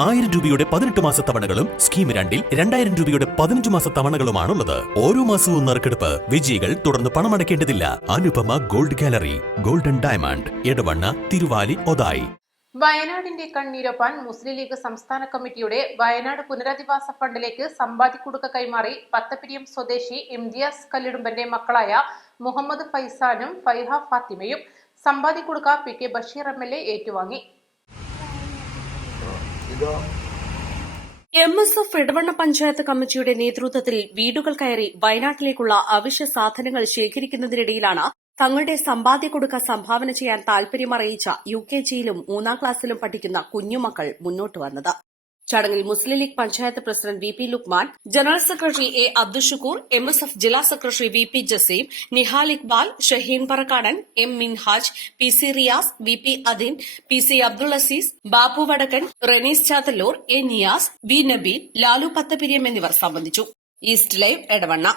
1000 രൂപയുടെ 18 മാസ തവണകളും സ്കീം 2-ൽ 2000 രൂപയുടെ 15 മാസ തവണകളുമാണുള്ളത്. ഓരോ മാസവും നറുക്കെടുപ്പ്. വിജയികൾ തുടർന്ന് പണമടയ്ക്കേണ്ടതില്ല. Anupama gold gallery, golden diamond, Edavanna, Thiruvali, Othayi. വയനാടിന്റെ കണ്ണീരൊപ്പാൻ മുസ്ലിം ലീഗ് സംസ്ഥാന കമ്മിറ്റിയുടെ വയനാട് പുനരധിവാസ ഫണ്ടിലേക്ക് സമ്പാദ്യക്കുടുക്ക കൈമാറി പത്തപ്പിരിയം സ്വദേശി ഇംതിയാസ് കല്ലിടുമ്പന്റെ മക്കളായ മുഹമ്മദ് ഫൈസാനും ഫൈഹ ഫാത്തിമയും. സമ്പാദ്യക്കുടുക്ക പി കെ ബഷീർ MLA ഏറ്റുവാങ്ങി. MSF എടവണ്ണ പഞ്ചായത്ത് കമ്മിറ്റിയുടെ നേതൃത്വത്തിൽ വീടുകൾ കയറി വയനാട്ടിലേക്കുള്ള അവശ്യ സാധനങ്ങൾ ശേഖരിക്കുന്നതിനിടയിലാണ് തങ്ങളുടെ സമ്പാദ്യക്കുടുക്ക സംഭാവന ചെയ്യാൻ താൽപര്യമറിയിച്ച UKGയിലും 3-ാം ക്ലാസ്സിലും പഠിക്കുന്ന കുഞ്ഞുമക്കൾ മുന്നോട്ട് വന്നത്. ചടങ്ങിൽ Muslim League panchayat president VP Lukman, general secretary A Abdushukoor, MSF ജില്ലാ secretary VP Jaseem, Nihal Iqbal, Shaheen Parakkadan, M Minhaj, PC Riyas, VP Adin, PC Abdul Azeez, Bappu Vadakkan, Renees Chathallur, A Niyas, V Nabeel, Lalu Pathappiriyam എന്നിവർ സംബന്ധിച്ചു. East live Edavanna.